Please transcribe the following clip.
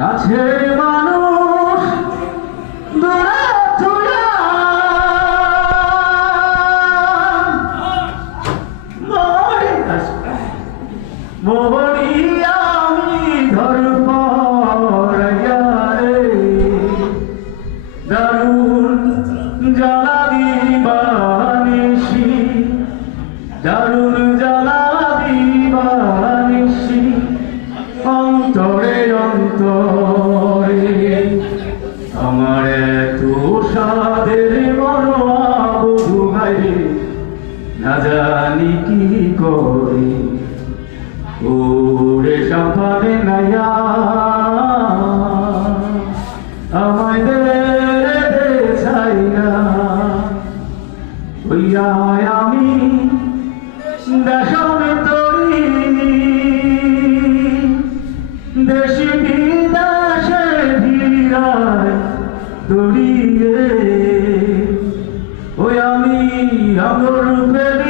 কাছে মানুষ দূরে তুলা মরি আমি ঘর পরে দারুণ জ্বালা দিবানিসি দারুণ জ্বালা দিবানিসি অন্তরে অন্তরে আমার এত সাদের বড় বধু ভাই না জানি কি করে ওরে সাফারে নাইয়া আমায় দে ছাইয়া হইয়া আমি দেশমে তরি দেশি বিদেশে ভিড়ায় দড়িয়ে ওই আমি আদর পেরি